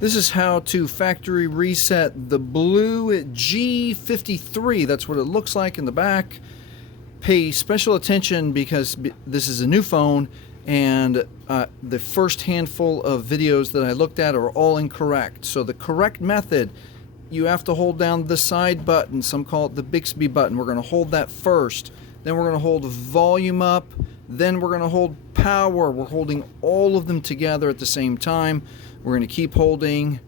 This is how to factory reset the BLU G53. That's what it looks like in the back. Pay special attention because this is a new phone and the first handful of videos that I looked at are all incorrect. So the correct method, you have to hold down the side button. Some call it the BIXBY button. We're going to hold that first. Then we're going to hold volume up. Then we're going to hold power. We're holding all of them together at the same time. We're going to keep holding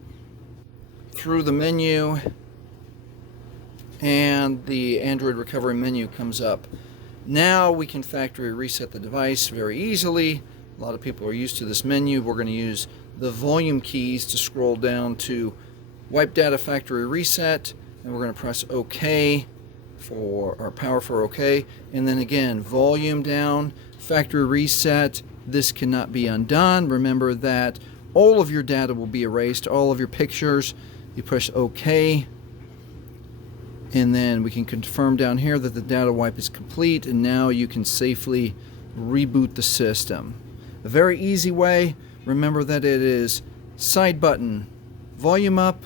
through the menu, and the Android recovery menu comes up. Now we can factory reset the device very easily. A lot of people are used to this menu. We're going to use the volume keys to scroll down to wipe data factory reset, and we're going to press OK for our power for OK, and then again volume down, factory reset. This cannot be undone. Remember that all of your data will be erased, all of your pictures. You push OK, and then we can confirm down here that the data wipe is complete, and now you can safely reboot the system. A very easy way. Remember that it is side button, volume up,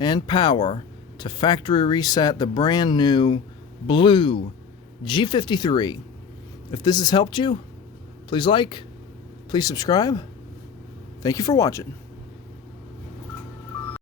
and power to factory reset the brand new BLU G53. If this has helped you, please like, please subscribe. Thank you for watching.